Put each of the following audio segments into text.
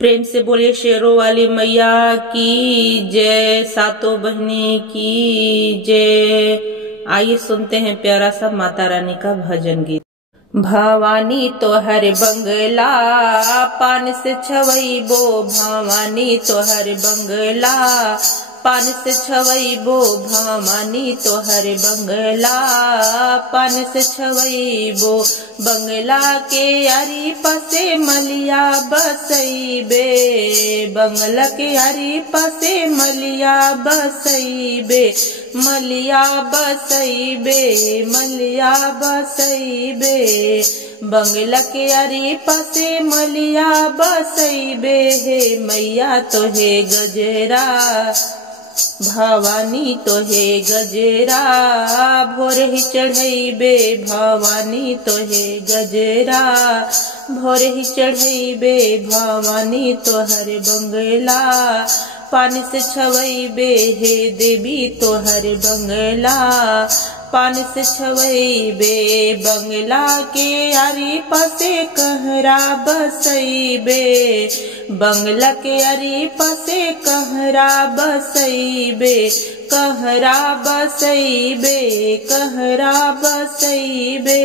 प्रेम से बोलिए शेरों वाली मैया की जय, सातों बहनी की जय। आइए सुनते हैं प्यारा सा माता रानी का भजन गीत। भवानी तो हर बंगला पान से छवैबो, भवानी तो हर बंगला पान से छवैबो, भवानी तो हर बंगला पान से छवैबो। बंगला के यारी पसे मलिया बसैबे, बंगला के यारी पसे मलिया बसैबे, मलिया बसैबे, मलिया बसैबे। बंगला के यारी पसे मलिया बसैबे, हे मैया तो हे गजरा, भवानी तो हे गजरा भोर ही चढ़ैबे, भवानी तो हे गजरा भोर ही चढ़ैबे। भवानी तो हर बंगला पानी से छवैबे, हे देवी तो हर बंगला पानी से छवैबे। बंगला के यारी पसे कहरा बसैबे, बंगला के यारी पसे कहरा बसैबे, कहरा बसैबे, कहरा बसैबे।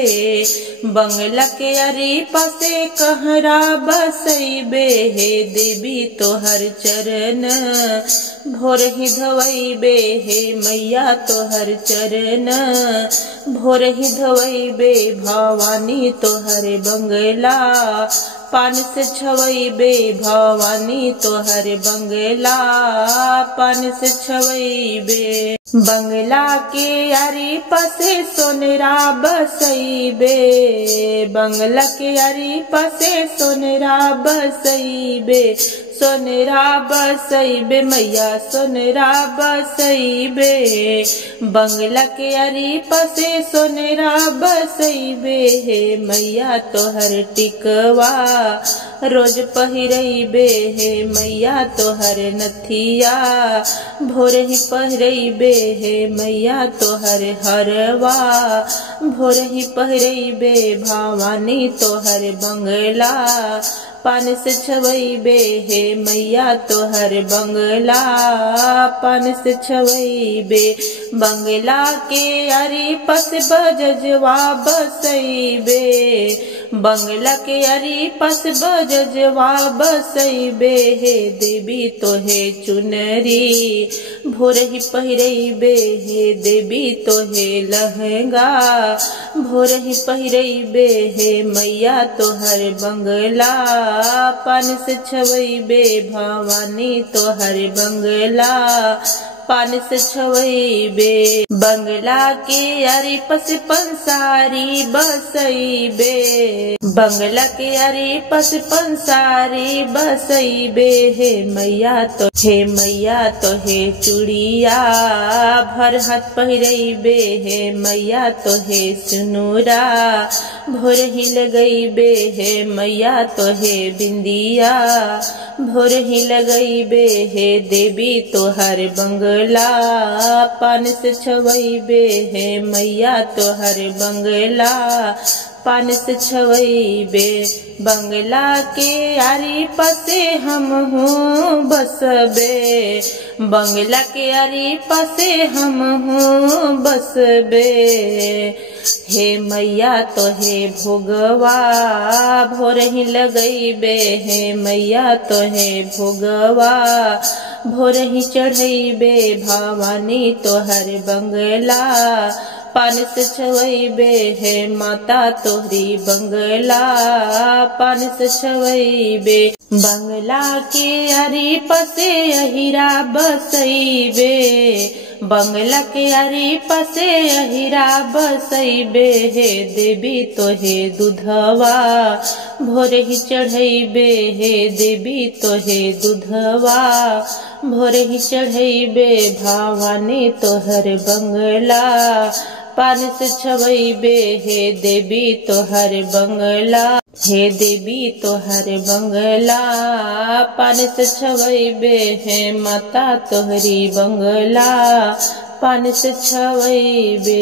बंगला के यारी पसे कहरा बसैबे, हे देवी तो हर चरण भोर ही धवैबे, हे मैया तो हर चरण भोर ही धवैबे। भवानी तो हर बंगला पान से छवैबे, भवानी तो हर बंगला पान से छवैबे। बंगला के यारी पसे सोनरा बसैबे, बंगला के यारी पसे सोनरा बसैबे, सोनरा बसैबे मैया सोनरा बसैबे। बंगला के यारी पसे सोनरा बसैबे, हे मैया तो हर टिकवा रोज पहिरैबे, हे मैया तो हर नथिया भोर ही पहिरैबे, हे मैया तो हर हरवा भोर ही पहिरैबे। भवानी तो हर बंगला पान से छवैबे, हे मैया तो हर बंगला पान से छवैबे। बंगला के यारी पस बजजवा बसैबे, बंगला के यारी पस बजजवा बसैबे, हे देवी तो हे चुनरी भोर ही पहिरैबे, हे देवी तो हे लहंगा भोर ही पहिरैबे, हे मैया तो हर बंगला पान से छवैबे। भवानी तो हर बंगला पान से छवैबे। बंगला के यारी पस पंसारी बसैबे, बंगला के यारी पस पंसारी बसैबे, हे मैया तो हे चूड़िया भर हाथ पहिरैबे, हे मैया तो हे सुनुरा भोर ही लगैबे, हे मैया तो हे बिंदिया भोर ही लगैबे, हे देवी तो हर बंगला पान से छवैबे, हे मैया तो हर बंगला पान से छवैबे। बंगला के यारी पसे हम हूँ बसबे, बंगला के यारी पसे हम हूँ बसबे, हे मैया तो हे भोगवा भोर ही लगैबे, हे मैया तो हे भोगवा भोर ही चढ़ैबे। भवानी तो हर बंगला पान से छवैबे, हे माता तोहरी बंगला पान से छवैबे। बंगला के यारी पसे अहिरा बसैबे, बंगला के यारी पसे अहिरा बसैबे, हे देवी तो हे दूधवा भोर ही चढ़ैबे, हे देवी तो हे दूधवा भोर ही चढ़ैबे। भवानी तो हर बंगला पान से छवैबे, हे देवी तो हर बंगला, हे देवी तो हर बंगला पान से छवैबे, हे माता तोहरी बंगला पान से छवैबे।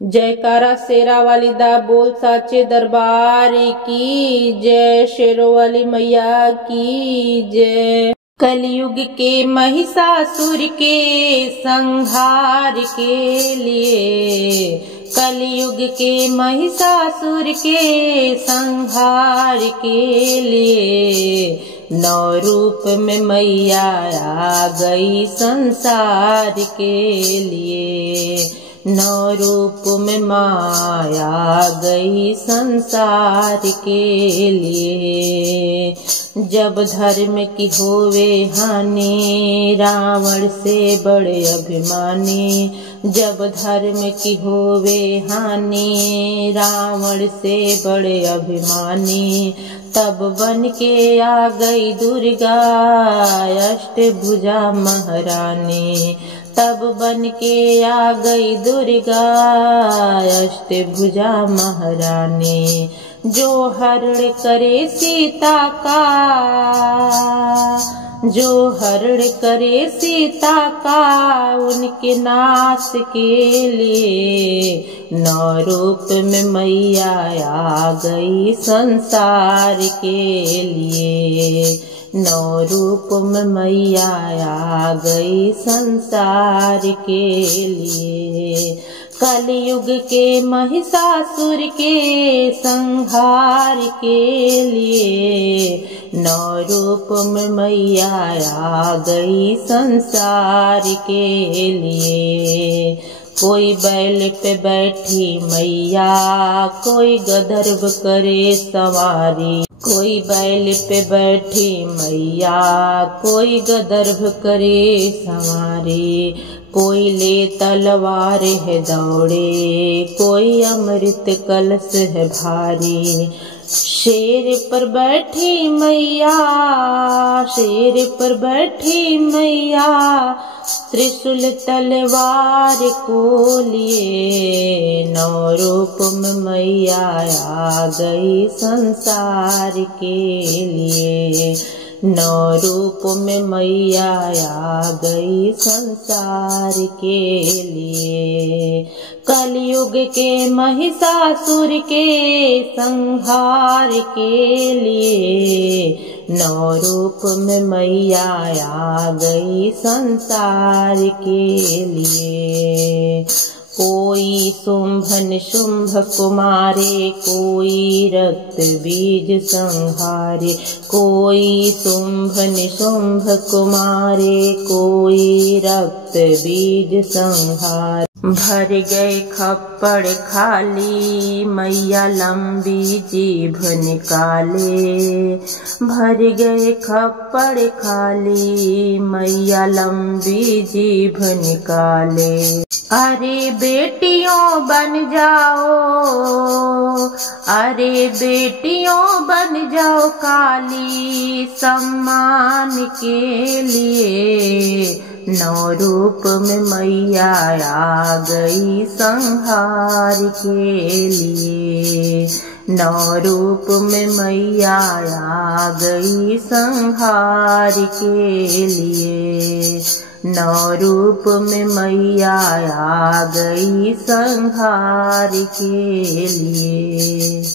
जयकारा शेरा वाली दा बोल साचे दरबार की जय, शेरों वाली मैया की जय। कलयुग के महिषासुर के संहार के लिए, कलयुग के महिषासुर के संहार के लिए 9 रूप में मैया आ गई संसार के लिए, 9 रूप में माया गई संसार के लिए। जब धर्म की होवे हानि रावण से बड़े अभिमानी, जब धर्म की होवे हानि रावण से बड़े अभिमानी, तब बन के आ गई दुर्गा अष्टभुजा महारानी, तब बन के आ गई दुर्गा अष्टभुजा महारानी। जो हरण करे सीता का, जो हरण करे सीता का उनके नाश के लिए 9 रूप में मैया आ गई संसार के लिए, 9 रूप में मैया आ गई संसार के लिए। कलयुग के महिषासुर के संहार के लिए 9 रूप में मैया आ गई संसार के लिए। कोई बैल पे बैठी मैया, कोई गदर्भ करे सवारी, कोई बैल पे बैठी मैया, कोई गदर्भ करे सवारी, कोई ले तलवार है दौड़े, कोई अमृत कलश है भारी। शेर पर बैठी मैया, शेर पर बैठी मैया, त्रिशूल तलवार को लिए 9 रूप में मैया आ गई संसार के लिए, 9 रूप में मैया आ गई संसार के लिए। कलयुग के महिषासुर के संहार के लिए 9 रूप में मैया आ गई संसार के लिए। कोई शुंभ निशुंभ कुमारे, कोई रक्त बीज संहारे, कोई शुंभ निशुंभ कुमारे, कोई रक्त बीज संहारे। भर गए खप्पड़ खाली मैया लंबी जीभ निकाले, भर गए खप्पड़ खाली मैया लंबी जीभ निकाले। अरे बेटियों बन जाओ, अरे बेटियों बन जाओ काली सम्मान के लिए 9 रूप में मैया आ गई संहार के लिए, 9 रूप में मैया आ गई संहार के लिए, 9 रूप में मैया आ गई संहार के लिए।